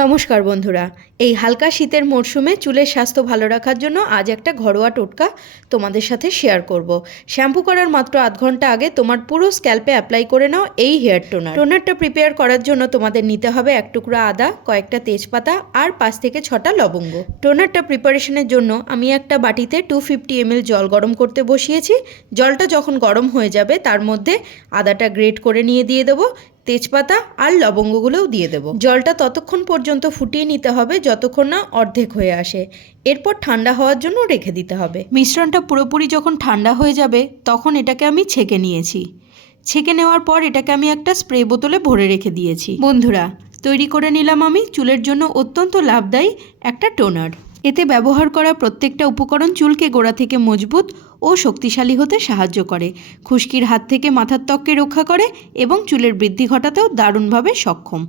নমস্কার বন্ধুরা, এই হালকা শীতের মরশুমে চুলের স্বাস্থ্য ভালো রাখার জন্য আজ একটা ঘরোয়া টোটকা তোমাদের সাথে শেয়ার করব। শ্যাম্পু করার মাত্র আধ ঘন্টা আগে তোমার পুরো স্ক্যাল্পে অ্যাপ্লাই করে নাও এই হেয়ার টোনারটা প্রিপেয়ার করার জন্য তোমাদের নিতে হবে এক টুকরা আদা, কয়েকটা তেজপাতা আর 5 থেকে 6টা লবঙ্গ। টোনারটা প্রিপারেশনের জন্য আমি একটা বাটিতে 250 ml জল গরম করতে বসিয়েছি। জলটা যখন গরম হয়ে যাবে তার মধ্যে আদাটা গ্রেট করে নিয়ে দিয়ে দেবো, তেজপাতা আর লবঙ্গগুলোও দিয়ে দেবো। জলটা ততক্ষণ পর্যন্ত ফুটিয়ে নিতে হবে যতক্ষণ না অর্ধেক হয়ে আসে। এরপর ঠান্ডা হওয়ার জন্য রেখে দিতে হবে। মিশ্রণটা পুরোপুরি যখন ঠান্ডা হয়ে যাবে তখন এটাকে আমি ছেঁকে নিয়েছি। ছেঁকে নেওয়ার পর এটাকে আমি একটা স্প্রে বোতলে ভরে রেখে দিয়েছি। বন্ধুরা, তৈরি করে নিলাম আমি চুলের জন্য অত্যন্ত লাভদায়ী একটা টোনার। এতে ব্যবহার করা প্রত্যেকটা উপকরণ চুলকে গোড়া থেকে মজবুত ও শক্তিশালী হতে সাহায্য করে, খুশকির হাত থেকে মাথার ত্বককে রক্ষা করে এবং চুলের বৃদ্ধি ঘটাতেও দারুণভাবে সক্ষম।